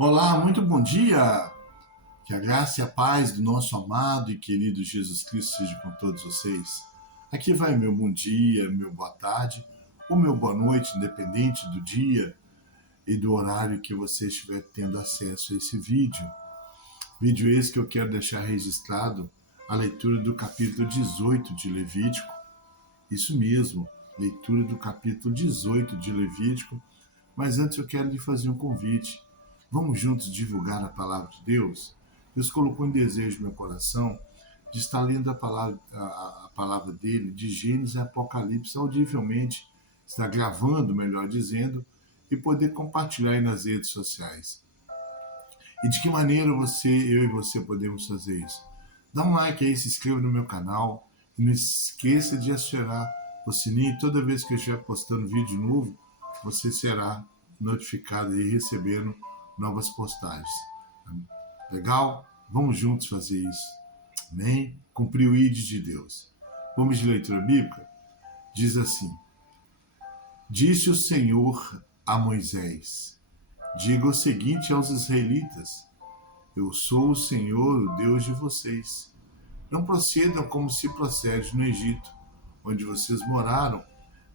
Olá, muito bom dia! Que a graça e a paz do nosso amado e querido Jesus Cristo seja com todos vocês. Aqui vai meu bom dia, meu boa tarde, ou meu boa noite, independente do dia e do horário que você estiver tendo acesso a esse vídeo. Vídeo esse que eu quero deixar registrado a leitura do capítulo 18 de Levítico. Isso mesmo, leitura do capítulo 18 de Levítico. Mas antes eu quero lhe fazer um convite. Vamos juntos divulgar a palavra de Deus? Deus colocou em desejo no meu coração de estar lendo a palavra dele, de Gênesis e Apocalipse, audivelmente, estar gravando, melhor dizendo, e poder compartilhar aí nas redes sociais. E de que maneira eu e você podemos fazer isso? Dá um like aí, se inscreva no meu canal e não esqueça de ativar o sininho. Toda vez que eu estiver postando vídeo novo, você será notificado e recebendo novas postagens. Legal? Vamos juntos fazer isso. Amém? Cumprir o ID de Deus. Vamos de leitura bíblica? Diz assim: Disse o Senhor a Moisés: Diga o seguinte aos israelitas: Eu sou o Senhor, o Deus de vocês. Não procedam como se procede no Egito, onde vocês moraram,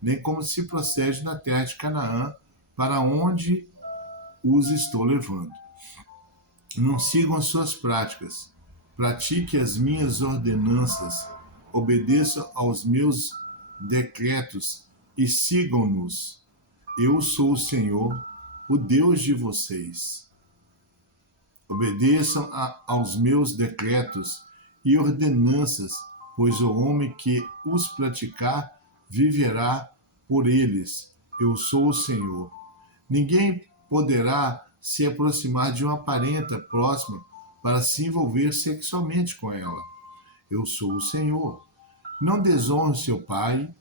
nem como se procede na terra de Canaã, para onde os estou levando. Não sigam as suas práticas. Pratique as minhas ordenanças. Obedeçam aos meus decretos e sigam-nos. Eu sou o Senhor, o Deus de vocês. Obedeçam aos meus decretos e ordenanças, pois o homem que os praticar viverá por eles. Eu sou o Senhor. Ninguém poderá se aproximar de uma parenta próxima para se envolver sexualmente com ela. Eu sou o Senhor. Não desonre seu pai,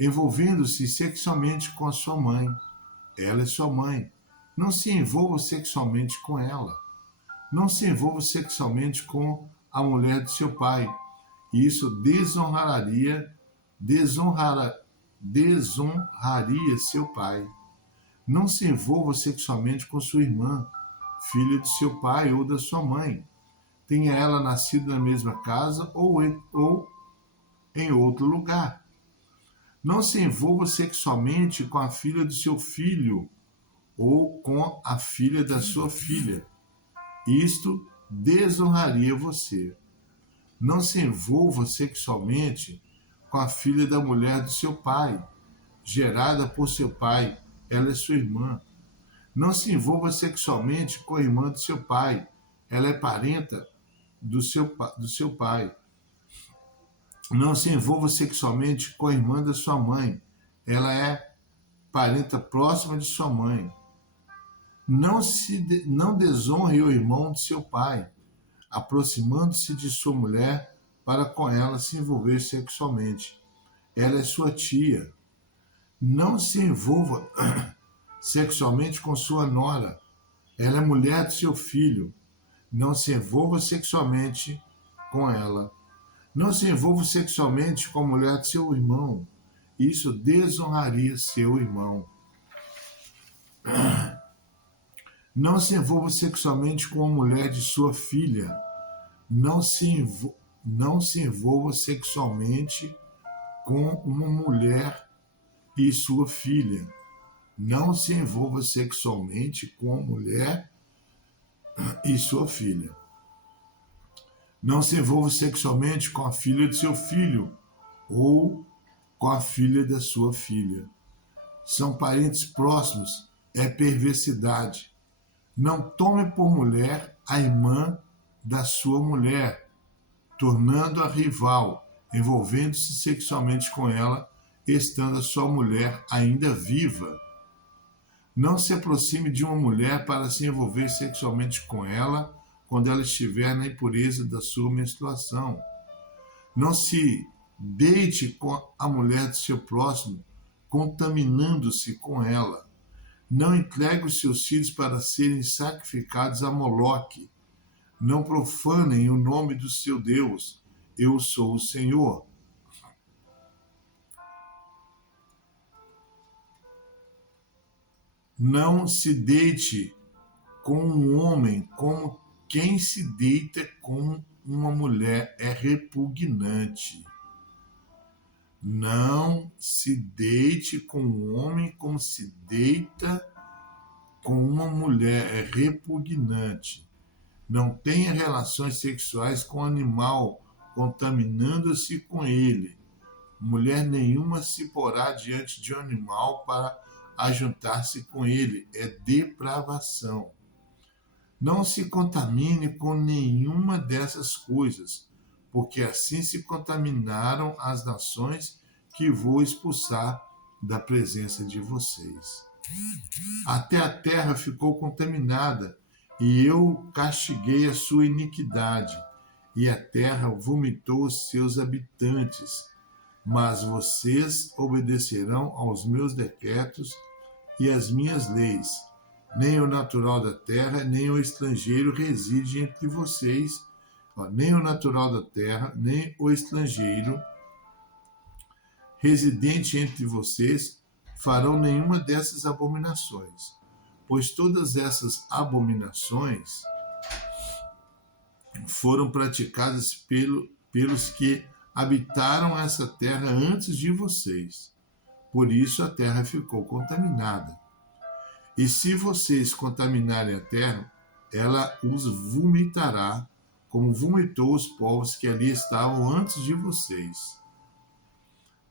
envolvendo-se sexualmente com a sua mãe. Ela é sua mãe. Não se envolva sexualmente com ela. Não se envolva sexualmente com a mulher de seu pai. Isso desonraria seu pai. Não se envolva sexualmente com sua irmã, filha de seu pai ou da sua mãe. Tenha ela nascido na mesma casa ou em outro lugar. Não se envolva sexualmente com a filha do seu filho ou com a filha da sua filha. Isto desonraria você. Não se envolva sexualmente com a filha da mulher do seu pai, gerada por seu pai. Ela é sua irmã. Não se envolva sexualmente com a irmã do seu pai. Ela é parenta do seu pai. Não se envolva sexualmente com a irmã da sua mãe. Ela é parenta próxima de sua mãe. Não desonre o irmão de seu pai, aproximando-se de sua mulher para com ela se envolver sexualmente. Ela é sua tia. Não se envolva sexualmente com sua nora. Ela é mulher de seu filho. Não se envolva sexualmente com ela. Não se envolva sexualmente com a mulher de seu irmão. Isso desonraria seu irmão. Não se envolva sexualmente com a mulher de sua filha. Não se envolva sexualmente com uma mulher e sua filha. Não se envolva sexualmente com a mulher e sua filha. Não se envolva sexualmente com a filha de seu filho ou com a filha da sua filha. São parentes próximos, é perversidade. Não tome por mulher a irmã da sua mulher, tornando-a rival, envolvendo-se sexualmente com ela, estando a sua mulher ainda viva. Não se aproxime de uma mulher para se envolver sexualmente com ela quando ela estiver na impureza da sua menstruação. Não se deite com a mulher do seu próximo, contaminando-se com ela. Não entregue os seus filhos para serem sacrificados a Moloque. Não profanem o nome do seu Deus. Eu sou o Senhor. Não se deite com um homem como quem se deita com uma mulher é repugnante. Não se deite com um homem como se deita com uma mulher, é repugnante. Não tenha relações sexuais com animal, contaminando-se com ele. Mulher nenhuma se porá diante de um animal para ajuntar-se com ele, é depravação. Não se contamine com nenhuma dessas coisas, porque assim se contaminaram as nações que vou expulsar da presença de vocês. Até a terra ficou contaminada, e eu castiguei a sua iniquidade, e a terra vomitou os seus habitantes. Mas vocês obedecerão aos meus decretos e às minhas leis. Nem o natural da terra, nem o estrangeiro reside entre vocês. Nem o natural da terra, nem o estrangeiro residente entre vocês farão nenhuma dessas abominações, pois todas essas abominações foram praticadas pelos que habitaram essa terra antes de vocês. Por isso a terra ficou contaminada. E se vocês contaminarem a terra, ela os vomitará, como vomitou os povos que ali estavam antes de vocês.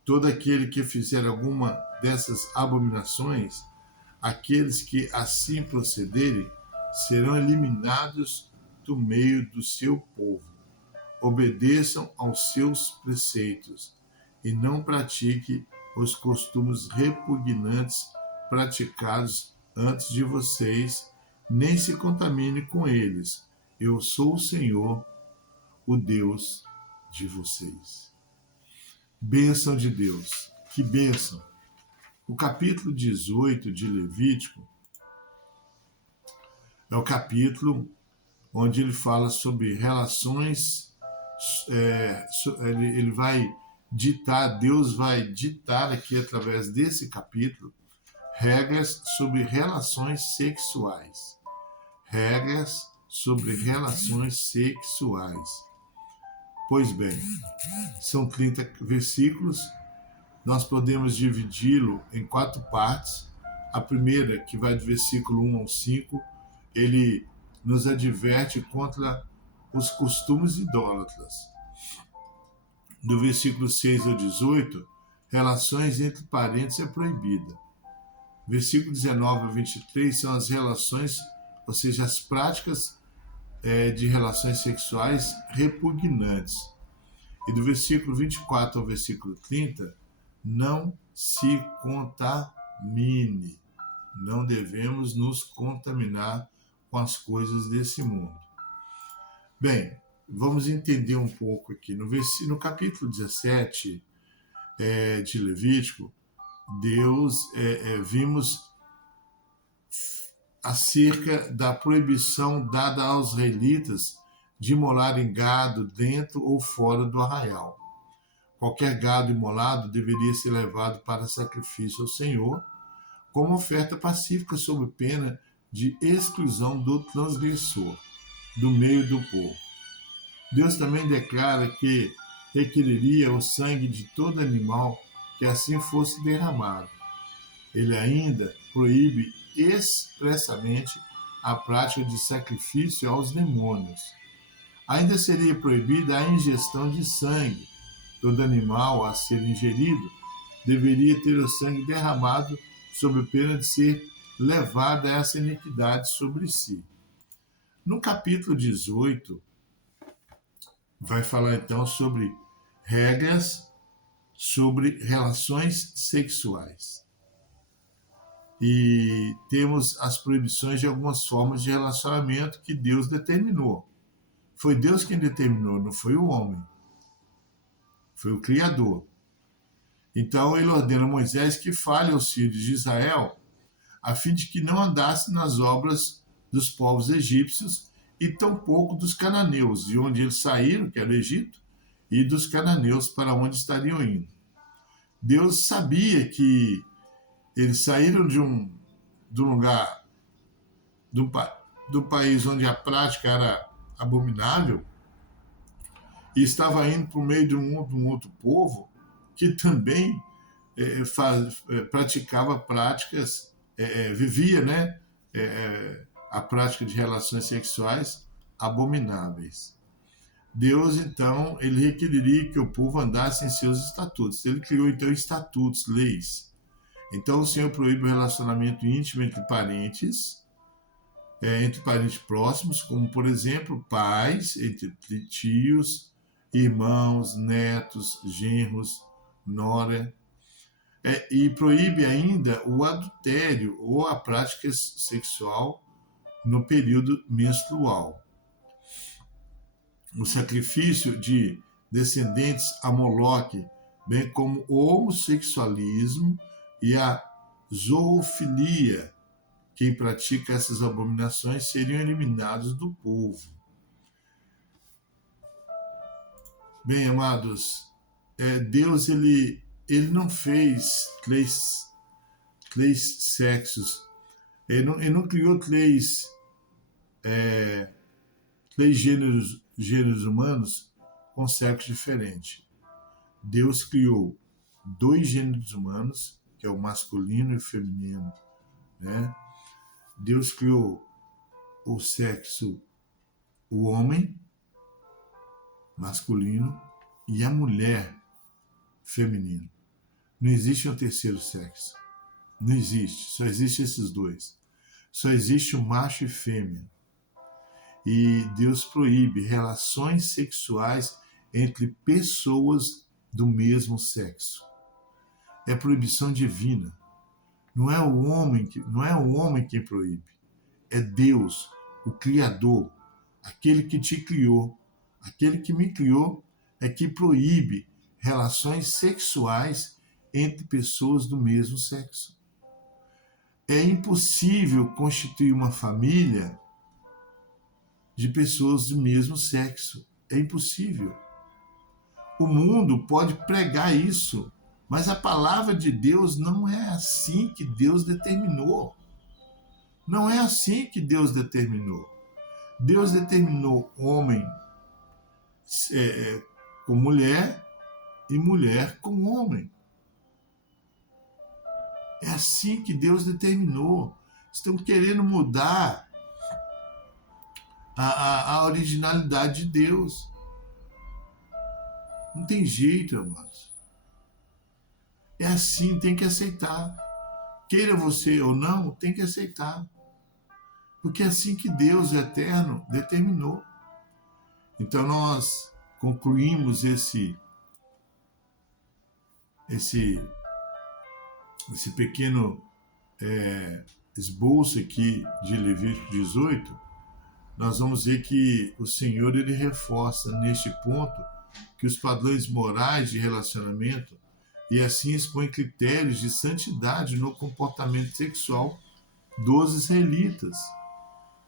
Todo aquele que fizer alguma dessas abominações, aqueles que assim procederem, serão eliminados do meio do seu povo. Obedeçam aos seus preceitos e não pratique os costumes repugnantes praticados antes de vocês, nem se contamine com eles. Eu sou o Senhor, o Deus de vocês. Bênção de Deus. Que bênção! O capítulo 18 de Levítico é o capítulo onde ele fala sobre relações, ele vai ditar, Deus vai ditar aqui através desse capítulo regras sobre relações sexuais. Regras sobre relações sexuais. Pois bem, são 30 versículos, nós podemos dividi-lo em 4 partes. A primeira, que vai do versículo 1 ao 5, ele nos adverte contra os costumes idólatras. Do versículo 6 ao 18, relações entre parentes é proibida. Versículo 19 ao 23 são as relações, ou seja, as práticas de relações sexuais repugnantes. E do versículo 24 ao versículo 30, não se contamine. Não devemos nos contaminar com as coisas desse mundo. Bem, vamos entender um pouco aqui. No capítulo 17 de Levítico, vimos acerca da proibição dada aos israelitas de imolarem gado dentro ou fora do arraial. Qualquer gado imolado deveria ser levado para sacrifício ao Senhor, como oferta pacífica sob pena de exclusão do transgressor do meio do povo. Deus também declara que requeriria o sangue de todo animal que assim fosse derramado. Ele ainda proíbe expressamente a prática de sacrifício aos demônios. Ainda seria proibida a ingestão de sangue. Todo animal a ser ingerido deveria ter o sangue derramado sob pena de ser levada essa iniquidade sobre si. No capítulo 18, vai falar então sobre regras sobre relações sexuais. E temos as proibições de algumas formas de relacionamento que Deus determinou. Foi Deus quem determinou, não foi o homem. Foi o Criador. Então ele ordena a Moisés que fale aos filhos de Israel a fim de que não andasse nas obras dos povos egípcios e tampouco dos cananeus, de onde eles saíram, que era o Egito, e dos cananeus para onde estariam indo. Deus sabia que eles saíram de um lugar, do país onde a prática era abominável e estava indo para o meio de um outro povo que também praticava práticas, vivia, né, a prática de relações sexuais abomináveis. Deus, então, ele requeriria que o povo andasse em seus estatutos. Ele criou, então, estatutos, leis. Então, o Senhor proíbe o relacionamento íntimo entre parentes próximos, como, por exemplo, pais, entre tios, irmãos, netos, genros, nora. E proíbe ainda o adultério ou a prática sexual no período menstrual. O sacrifício de descendentes a Moloque, bem como o homossexualismo e a zoofilia. Quem pratica essas abominações seriam eliminados do povo. Bem, amados, Deus ele não fez três sexos, ele não criou três gêneros humanos com sexo diferente. Deus criou 2 gêneros humanos, que é o masculino e o feminino, né? Deus criou o sexo, o homem masculino e a mulher feminino. Não existe um terceiro sexo. Não existe. Só existe esses 2. Só existe o macho e fêmea. E Deus proíbe relações sexuais entre pessoas do mesmo sexo. É proibição divina. Não é o homem quem proíbe. É Deus, o Criador, aquele que te criou, aquele que me criou, é que proíbe relações sexuais entre pessoas do mesmo sexo. É impossível constituir uma família de pessoas do mesmo sexo. É impossível. O mundo pode pregar isso, mas a palavra de Deus não é assim que Deus determinou. Não é assim que Deus determinou. Deus determinou homem com mulher e mulher com homem. É assim que Deus determinou. Estão querendo mudar a originalidade de Deus. Não tem jeito, amados. É assim, tem que aceitar. Queira você ou não, tem que aceitar. Porque é assim que Deus, o Eterno, determinou. Então nós concluímos esse pequeno esboço aqui de Levítico 18. Nós vamos ver que o Senhor ele reforça neste ponto que os padrões morais de relacionamento e assim expõe critérios de santidade no comportamento sexual dos israelitas.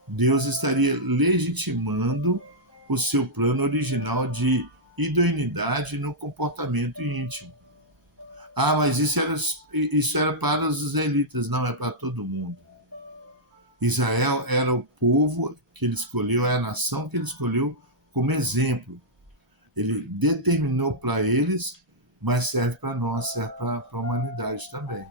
Deus estaria legitimando o seu plano original de idoneidade no comportamento íntimo. Ah, mas isso era para os israelitas, não, é para todo mundo. Israel era o povo que ele escolheu, é a nação que ele escolheu como exemplo. Ele determinou para eles, mas serve para nós, serve para a humanidade também.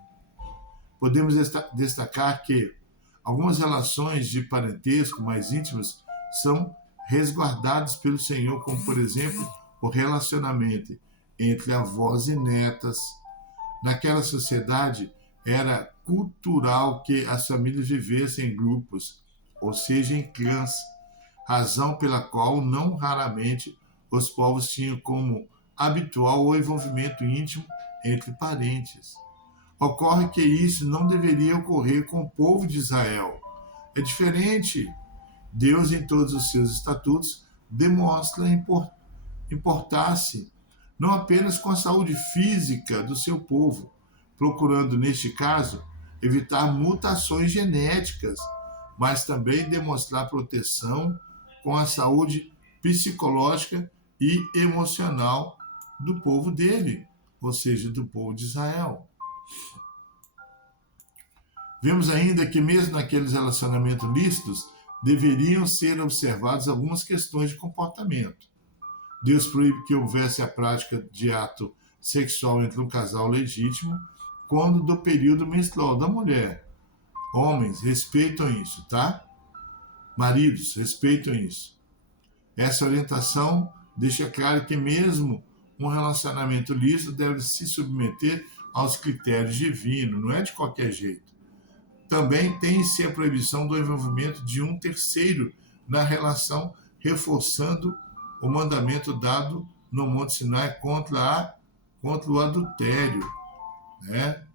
Podemos destacar que algumas relações de parentesco mais íntimas são resguardadas pelo Senhor, como, por exemplo, o relacionamento entre avós e netas. Naquela sociedade, era cultural que as famílias vivessem em grupos, ou seja, em clãs, razão pela qual, não raramente, os povos tinham como habitual o envolvimento íntimo entre parentes. Ocorre que isso não deveria ocorrer com o povo de Israel. É diferente. Deus, em todos os seus estatutos, demonstra importar-se não apenas com a saúde física do seu povo, procurando, neste caso, evitar mutações genéticas, mas também demonstrar proteção com a saúde psicológica e emocional do povo dele, ou seja, do povo de Israel. Vemos ainda que mesmo naqueles relacionamentos lícitos, deveriam ser observadas algumas questões de comportamento. Deus proíbe que houvesse a prática de ato sexual entre um casal legítimo quando do período menstrual da mulher. Homens, respeitam isso, tá? Maridos, respeitam isso. Essa orientação deixa claro que mesmo um relacionamento lícito deve se submeter aos critérios divinos, não é de qualquer jeito. Também tem-se a proibição do envolvimento de um terceiro na relação, reforçando o mandamento dado no Monte Sinai contra o adultério, né?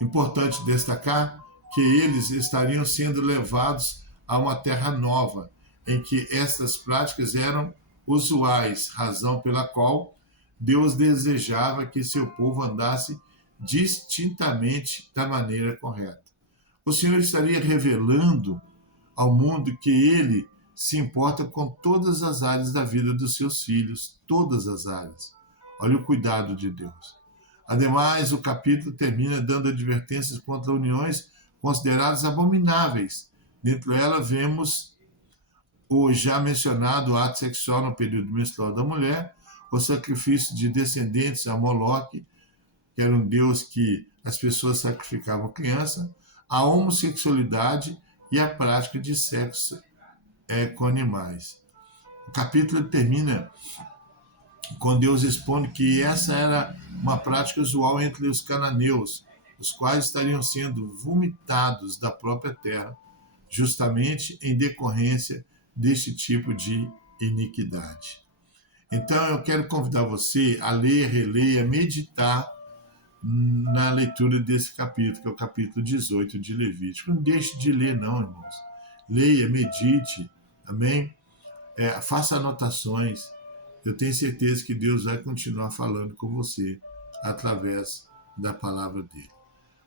Importante destacar que eles estariam sendo levados a uma terra nova, em que estas práticas eram usuais, razão pela qual Deus desejava que seu povo andasse distintamente da maneira correta. O Senhor estaria revelando ao mundo que ele se importa com todas as áreas da vida dos seus filhos, todas as áreas. Olha o cuidado de Deus. Ademais, o capítulo termina dando advertências contra uniões consideradas abomináveis. Dentro dela vemos o já mencionado ato sexual no período menstrual da mulher, o sacrifício de descendentes a Moloque, que era um deus que as pessoas sacrificavam criança, a homossexualidade e a prática de sexo com animais. O capítulo termina com Deus expondo que essa era uma prática usual entre os cananeus, os quais estariam sendo vomitados da própria terra, justamente em decorrência deste tipo de iniquidade. Então eu quero convidar você a ler, reler, a meditar na leitura desse capítulo, que é o capítulo 18 de Levítico. Não deixe de ler não, irmãos. Leia, medite, amém? Faça anotações. Eu tenho certeza que Deus vai continuar falando com você através da palavra dele.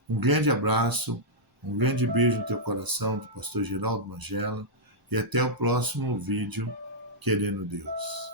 Um grande abraço, um grande beijo no teu coração, do pastor Geraldo Magela, e até o próximo vídeo, querendo Deus.